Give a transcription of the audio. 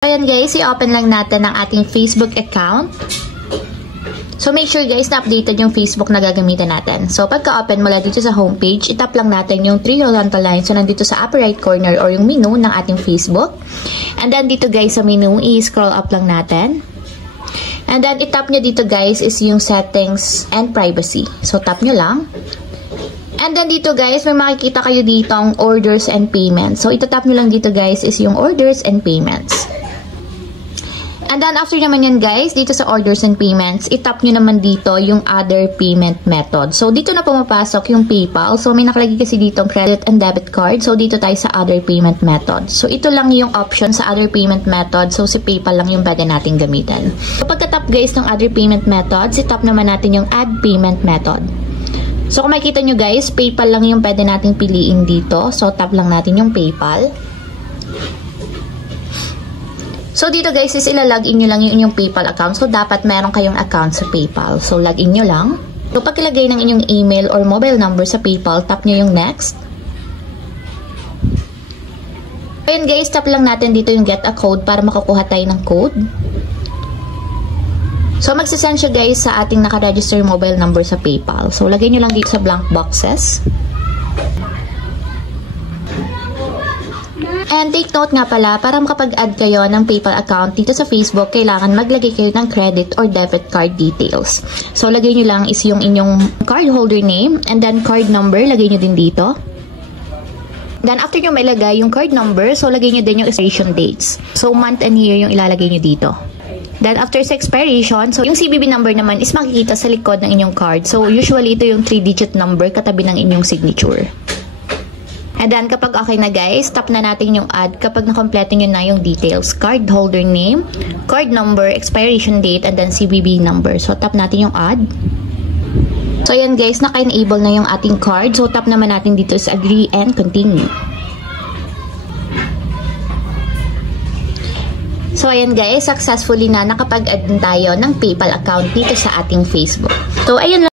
Ayan guys, i-open lang natin ang ating Facebook account. So make sure guys na updated yung Facebook na gagamitin natin. So pagka-open mula dito sa homepage, itap lang natin yung 3 horizontal lines so nandito sa upper right corner or yung menu ng ating Facebook. And then dito guys sa menu, i-scroll up lang natin. And then itap nyo dito guys is yung settings and privacy. So tap nyo lang. And then dito guys, may makikita kayo dito ang orders and payments. So itatap nyo lang dito guys is yung orders and payments. And then after naman yan guys, dito sa orders and payments, itap nyo naman dito yung other payment method. So dito na pumapasok yung PayPal. So may nakalagay kasi dito credit and debit card. So dito tayo sa other payment method. So ito lang yung option sa other payment method. So si PayPal lang yung pwede natin gamitin. So pagka-tap guys ng other payment methods, itap naman natin yung add payment method. So kung makikita nyo guys, PayPal lang yung pwede nating piliin dito. So tap lang natin yung PayPal. So dito guys is ilalagin nyo lang yung inyong PayPal account. So dapat meron kayong account sa PayPal. So login nyo lang. So pag ilagay ng inyong email or mobile number sa PayPal, tap nyo yung next. Ayan guys, tap lang natin dito yung get a code para makakuha tayo ng code. So magsasend siya guys sa ating nakaregister mobile number sa PayPal. So lagay nyo lang dito sa blank boxes. And take note nga pala, para makapag-add kayo ng PayPal account dito sa Facebook, kailangan maglagay kayo ng credit or debit card details. So, lagay nyo lang is yung inyong card holder name and then card number, lagay nyo din dito. Then, after nyo mailagay yung card number, so lagay nyo din yung expiration dates. So, month and year yung ilalagay nyo dito. Then, after sa expiration, so yung CVV number naman is makikita sa likod ng inyong card. So, usually ito yung 3-digit number katabi ng inyong signature. And then, kapag okay na guys, tap na natin yung add kapag nakompleto nyo na yung details. Card holder name, card number, expiration date, and then CVV number. So, tap natin yung add. So, ayan guys, naka-enable na yung ating card. So, tap naman natin dito sa agree and continue. So, ayan guys, successfully na nakapag-add tayo ng PayPal account dito sa ating Facebook. So, ayun lang.